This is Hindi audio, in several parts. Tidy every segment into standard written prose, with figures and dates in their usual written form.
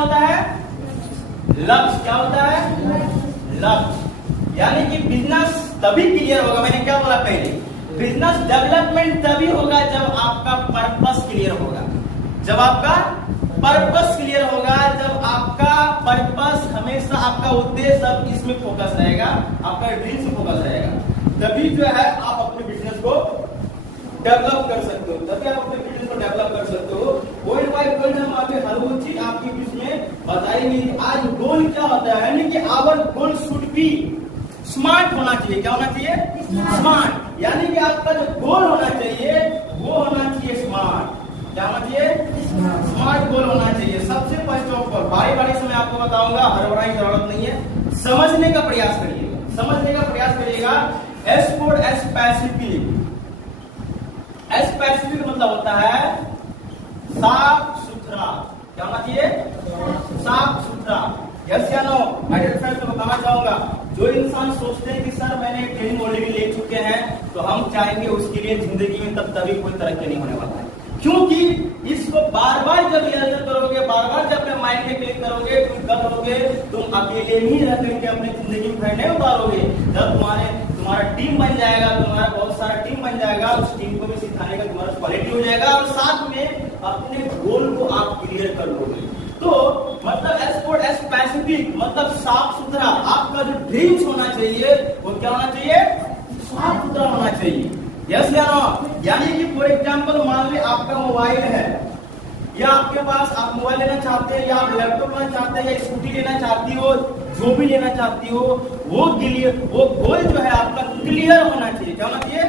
होता है? लक्ष्य। क्या होता है? लक्ष्य। यानी कि बिजनेस तभी क्लियर होगा, मैंने क्या बोला पहले, बिजनेस डेवलपमेंट तभी होगा जब आपका पर्पस क्लियर होगा। जब आपका पर्पस क्लियर होगा, जब आपका पर्पस हमेशा आपका उद्देश्य अब इसमें फोकस रहेगा, आपका ड्रीम से फोकस रहेगा, तभी जो है आप अपने बिजनेस को डेवलप कर सकते हो। तभी आप अपने बिजनेस को डेवलप कर सकते हो। पॉइंट बाय पॉइंट हम आगे हर वो चीज आपके बीच में बताएंगे। आज गोल क्या होता है, यानी कि our goal should be smart होना चाहिए। क्या होना चाहिए? स्मार्ट। यानी कि आपका जो गोल होना चाहिए वो होना चाहिए स्मार्ट। क्या होना चाहिए? स्मार्ट गोल होना चाहिए। सबसे फर्स्ट ऑफ ऑल बारी बारी से मैं आपको बताऊंगा, हड़बड़ाने की जरूरत नहीं है, समझने का प्रयास करिएगा, समझने का प्रयास करिएगा। S for specific. स्पेसिफिक मतलब होता है साफ सुथरा। क्या होना चाहिए? साफ सुथरा। यस या नो? मैं बताना चाहूंगा, जो इंसान सोचते हैं कि सर मैंने ट्रेनिंग ऑलरेडी ले चुके हैं, तो हम चाहेंगे उसके लिए जिंदगी में तभी कोई तरक्की नहीं होने वाला है। क्योंकि इसको बार बार जब रिहर्सल करोगे, बार बार जब अपने माइंड में क्लिक करोगे, तुम करोगे, तुम अकेले ही रह करके अपनी जिंदगी में नहीं उतारोगे। जब तुम्हारा टीम बन जाएगा, तुम्हारा बहुत सारा टीम बन जाएगा, उस टीम को भी सिखाने का तुम्हारा क्वालिटी हो जाएगा और साथ में अपने गोल को आप क्लियर कर लोगे। तो मतलब स्पेसिफिक मतलब साफ सुथरा। आपका जो ड्रीम्स होना चाहिए वो क्या होना चाहिए? साफ सुथरा होना चाहिए। यस या नो? यानी कि फॉर एग्जाम्पल मान ले आपका मोबाइल है, या आपके पास आप मोबाइल लेना चाहते हैं, या आप लैपटॉप लेना चाहते हैं, या स्कूटी लेना चाहती हो, जो भी लेना चाहती हो, वो गोल जो है आपका क्लियर होना चाहिए। क्या होना चाहिए?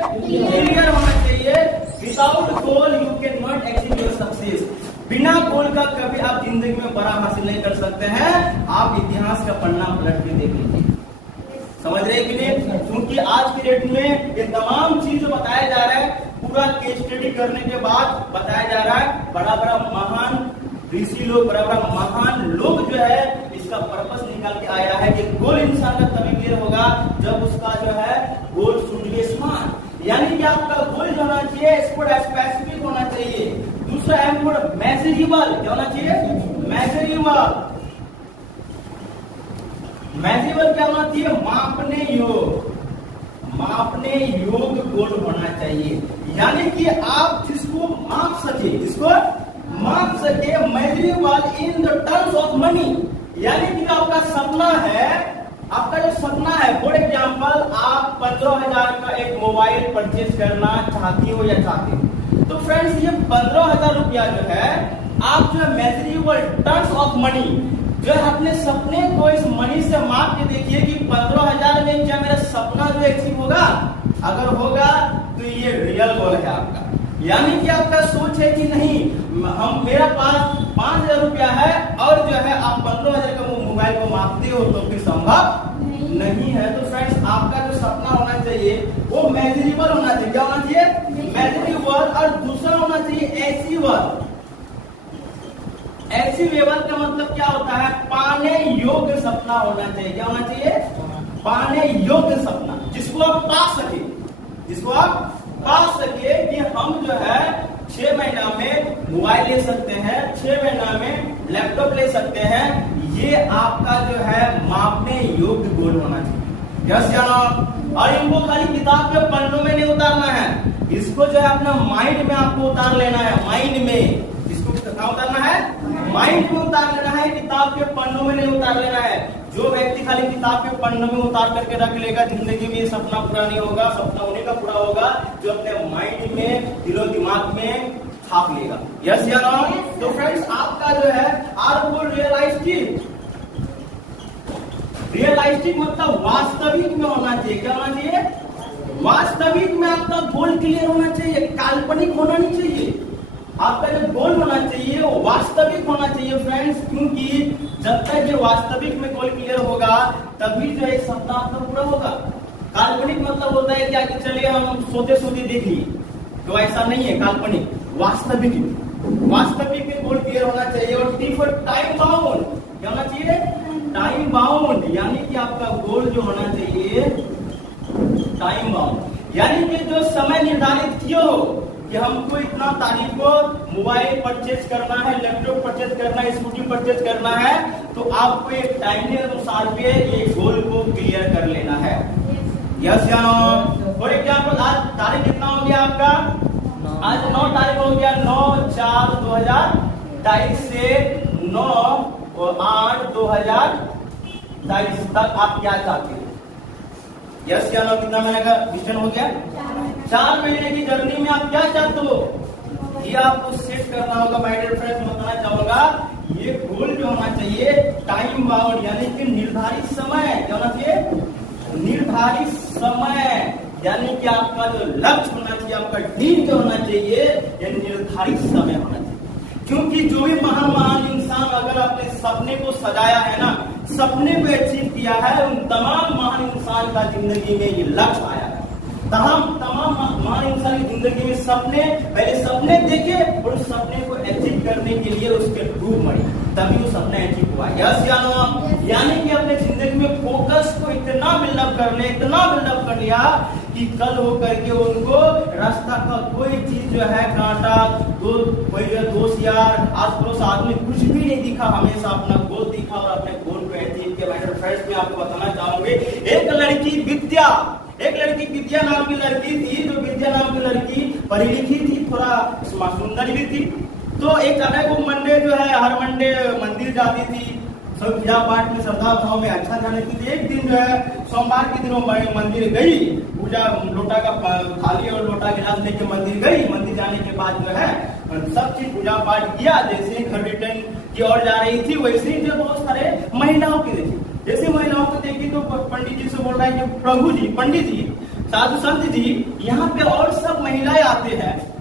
क्लियर होना चाहिए। Without goal you can not achieve your success. बिना गोल का कभी आप जिंदगी में बड़ा हासिल नहीं कर सकते हैं। आप इतिहास का पन्ना पलट के देख लीजिए। समझ रहे कि नहीं? क्योंकि आज की डेट में ये तमाम चीज जो बताया जा रहा है, पूरा केस स्टडी करने के बाद बताया जा रहा है। बड़ा बड़ा महान ऋषि लोग, बड़ा बड़ा महान लोग जो है इसका पर्पस निकाल के आया है कि गोल इंसान का तभी क्लियर होगा जब उसका जो है गोल शुड बी स्मार्ट। यानी कि आपका गोल जो होना चाहिए स्पेसिफिक होना चाहिए। दूसरा है मेजरेबल। क्या होना चाहिए? मेजरेबल। मेजरेबल क्या होना चाहिए? मापने योग्य। मापने योग्य गोल होना चाहिए। यानी कि आप जिसको माप सके, जिसको माप सके। Measurable in the terms of money. यानी कि आपका सपना है, आपका जो सपना है, फॉर एग्जाम्पल आप 15,000 का एक मोबाइल परचेज करना चाहती हो या चाहते हो, तो फ्रेंड्स ये 15,000 रुपया जो है आप जो है मेजरेबल टर्म्स ऑफ मनी जो है अपने सपने को इस मनी से माप के देखिए कि 15,000 में क्या मेरा सपना जो अचीव होगा। अगर होगा तो ये रियल गोल है आपका। यानी कि आपका सोच है कि नहीं, हम मेरा पास 5,000 रुपया है और जो है आप 15,000 का मोबाइल को मापते हो, तो फिर संभव नहीं है। तो फ्रेंड्स आपका जो सपना होना चाहिए वो मेजरेबल होना चाहिए। क्या होना चाहिए? मेजरेबल। और दूसरा होना चाहिए अचीवेबल। अचीवेबल का मतलब क्या होता है? पाने योग्य सपना होना चाहिए। क्या होना चाहिए? पाने योग्य सपना, जिसको आप पा सके, जिसको आप पा सके कि हम जो है 6 महीना में मोबाइल ले सकते हैं, 6 महीना में लैपटॉप ले सकते हैं। ये आपका जो है मापने योग्य गोल होना चाहिए। यस या नो? और इनको खाली किताब के पन्नों में नहीं उतारना है, इसको जो है अपना माइंड में आपको उतार लेना है। माइंड में इसको कहाँ उतारना है? माइंड में उतार लेना है, किताब के पन्नों में नहीं उतार लेना है। जो व्यक्ति खाली किताब के पन्नों में उतार करके रख लेगा, जिंदगी में ये सपना पूरा नहीं होगा। सपना उन्हीं का पूरा होगा जो अपने माइंड में, दिलो दिमाग में छाप लेगा। यस या नो? तो फ्रेंड्स आपका जो है आपको रियलिस्टिक, रियलिस्टिक मतलब वास्तविक में होना चाहिए। क्या होना चाहिए? वास्तविक में आपका गोल क्लियर होना चाहिए, काल्पनिक होना नहीं चाहिए। आपका जो गोल होना चाहिए वो वास्तविक होना चाहिए फ्रेंड्स। क्योंकि जब तक ये वास्तविक में गोल क्लियर होगा तभी जो है सपना आपका पूरा होगा। काल्पनिक मतलब होता है क्या कि चलिए हम सोते सोते देख लिए, तो ऐसा नहीं है। काल्पनिक, वास्तविक, वास्तविक में गोल क्लियर होना चाहिए। और टी फॉर टाइम बाउंड। क्या होना चाहिए? Time bound. यानी कि आपका गोल जो होना चाहिए टाइम बाउंड, यानी कि जो समय निर्धारित किए हो कि हमको इतना तारीख को मोबाइल परचेज करना है, लैपटॉप परचेज करना है, स्कूटी परचेज करना है, तो आपको एक टाइम के अनुसार पे ये गोल को क्लियर कर लेना है। यस या नो? फॉर एग्जाम्पल आज तारीख कितना हो गया आपका? आज 9 तारीख हो गया। 9/4/2023 से 9/8/2023 तक आप क्या चाहते हो? यस या नो? कितना महीने का विजन हो गया? 4 महीने की जर्नी में आप क्या चाहते हो, ये आपको सेट करना होगा। माय डियर फ्रेंड्स, मैं बताना चाहूंगा ये गोल जो होना चाहिए टाइम बाउंड, यानी कि निर्धारित समय। क्या होना चाहिए? निर्धारित समय, यानी कि आपका जो लक्ष्य होना चाहिए, आपका ड्रीम जो होना चाहिए, ये निर्धारित समय होना चाहिए। क्योंकि जो भी महान इंसान अगर अपने सपने को सजाया है ना, सपने को अचीव किया है, उन तमाम महान इंसान का जिंदगी में ये लक्ष्य आया है। तमाम महान इंसान की जिंदगी में पहले सपने देखे और उस सपने को अचीव करने के लिए उसके डूब मरी, तभी वो सपने अचीव हुआ। यस या नो? यानी कि अपने जिंदगी में फोकस को इतना बिल्डअप कर लिया कि कल हो करके उनको रास्ता का कोई चीज जो है, कांटा, कोई दोस्त यार, आस पड़ोस आदमी कुछ भी नहीं दिखा, हमेशा अपना गोल दिखा और अपने गोल को अचीव किया। मेरे फ्रेंड्स, में आपको बताना चाहूंगी एक लड़की विद्या नाम की लड़की थी। जो विद्या नाम की लड़की पढ़ी लिखी थी, थोड़ा सुंदर भी थी। तो एक अलग वो मंडे जो है, हर मंडे मंदिर जाती थी, सब पूजा पाठ में श्रद्धा भाव में अच्छा जाने की थी। एक दिन जो है सोमवार के दिन वो मंदिर गई, पूजा लोटा का थाली और लोटा गिलास लेके मंदिर गई। मंदिर जाने के बाद जो है सब चीज पूजा पाठ किया। जैसे ही घर रिटर्न की ओर जा रही थी, वैसे ही जो बहुत सारे महिलाओं की देखी। जैसे महिलाओं को देखी तो पंडित जी से बोल रहा है कि प्रभु जी, पंडित जी, साधु संत जी, यहाँ पे और सब महिलाएं आते हैं,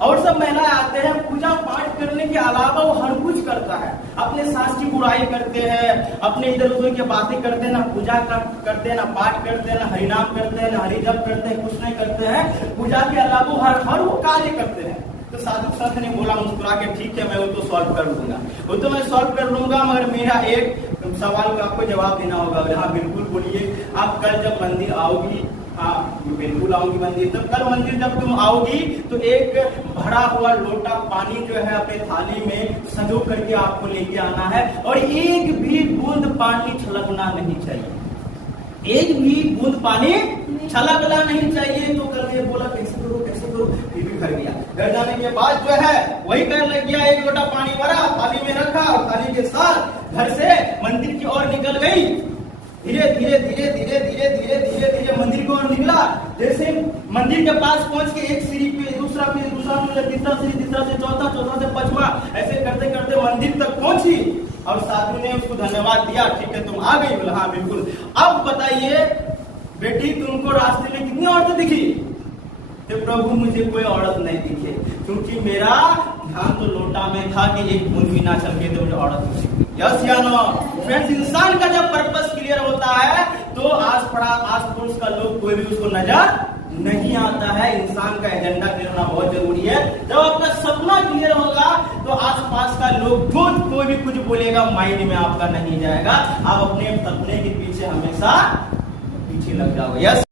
और सब महिलाएं आते हैं, पूजा पाठ करने के अलावा वो हर कुछ करता है। अपने सास की बुराई करते हैं, अपने इधर उधर की बातें करते हैं, ना पूजा करते हैं, ना पाठ करते हैं, ना हरिनाम करते हैं, ना हरि जप करते हैं, कुछ नहीं करते हैं। पूजा के अलावा हर वो कार्य करते हैं। तो साधु संत ने बोला मुस्कुरा के, ठीक है, मैं वो तो सॉल्व कर लूंगा, वो तो मैं सॉल्व कर लूंगा, मगर मेरा एक सवाल का आपको जवाब देना होगा। हाँ बिल्कुल, बोलिए। आप कल जब मंदिर आओगी, हाँ बिल्कुल आऊंगी मंदिर, तब कल मंदिर जब तुम आओगी तो एक भरा हुआ लोटा पानी जो है अपने थाली में सजो करके आपको लेके आना है, और एक भी बूंद पानी छलकना नहीं चाहिए, एक भी बूंद पानी छलकना नहीं चाहिए। तो कल ये बोला कैसे करो, फिर भी कर गया। घर जाने के बाद जो है वही कर लग गया, एक लोटा पानी भरा, थाली में रखा और थाली के साथ घर से मंदिर की ओर निकल गई। धीरे धीरे मंदिर की ओर निकला। जैसे मंदिर के पास पहुंच के एक सीढ़ी पे दूसरा तीसरा सीढ़ी, तीसरा से चौथा से पांचवा, ऐसे करते करते मंदिर तक पहुंची। और साधु ने उसको धन्यवाद दिया, ठीक है तुम आ गई? बोला हाँ बिल्कुल। अब बताइए बेटी, तुमको रास्ते में कितनी औरतें दिखी? तो प्रभु मुझे कोई औरत नहीं दिखे, क्योंकि मेरा ध्यान तो लोटा में था कि एक बूंद भी ना चलके तो मुझे औरत दिखी। यस या नो? फ्रेंड्स, इंसान का जब पर्पस क्लियर होता है तो आस पड़ोस का लोग कोई भी उसको नजर नहीं आता है। इंसान का एजेंडा क्लियर होना बहुत जरूरी है। जब अपना सपना क्लियर होगा तो आसपास का लोग कोई भी कुछ बोलेगा, माइंड में आपका नहीं जाएगा। आप अपने सपने के पीछे हमेशा पीछे लग जाओगे। यस।